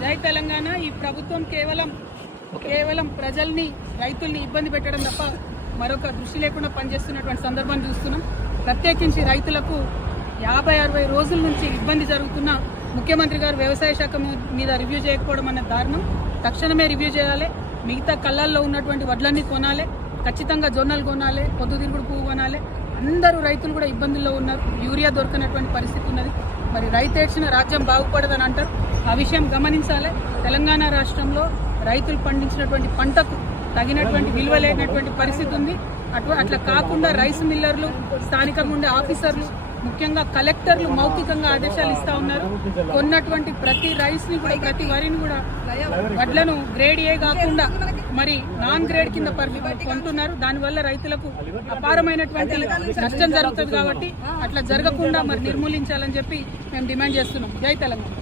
జై తెలంగాణ. ఈ ప్రభుత్వం కేవలం ప్రజల్ని రైతుల్ని ఇబ్బంది పెట్టడం తప్ప మరొక దృష్టి లేకుండా పనిచేస్తున్నటువంటి సందర్భాన్ని చూస్తున్నాం. ప్రత్యేకించి రైతులకు 50-60 రోజుల నుంచి ఇబ్బంది జరుగుతున్న ముఖ్యమంత్రి గారు వ్యవసాయ శాఖ మీద రివ్యూ చేయకపోవడం అన్న దారుణం. తక్షణమే రివ్యూ చేయాలి. మిగతా కళ్ళల్లో ఉన్నటువంటి వడ్లన్నీ కొనాలి, ఖచ్చితంగా జొన్నలు కొనాలి, పొద్దుతిరుగుడు పువ్వు కొనాలి. అందరూ రైతులు కూడా ఇబ్బందుల్లో ఉన్నారు. యూరియా దొరకనటువంటి పరిస్థితి ఉన్నది. మరి రైతు ఏడ్చిన రాజ్యం బాగుపడదని అంటారు. ఆ విషయం గమనించాలి. తెలంగాణ రాష్ట్రంలో రైతులు పండించినటువంటి పంటకు తగినటువంటి విలువ లేనటువంటి పరిస్థితి ఉంది. అట్లా కాకుండా రైస్ మిల్లర్లు, స్థానికంగా ఉండే ఆఫీసర్లు, ముఖ్యంగా కలెక్టర్లు మౌఖికంగా ఆదేశాలు ఇస్తా ఉన్నారు. కొన్నటువంటి ప్రతి రైస్ ని కూడా, ప్రతి వరిని కూడా వడ్లను గ్రేడ్ ఏ కాకుండా మరి నాన్ గ్రేడ్ కింద కొంటున్నారు. దానివల్ల రైతులకు అపారమైనటువంటి నష్టం జరుగుతుంది. కాబట్టి అట్లా జరగకుండా మరి నిర్మూలించాలని చెప్పి మేము డిమాండ్ చేస్తున్నాం. జై తెలంగాణ.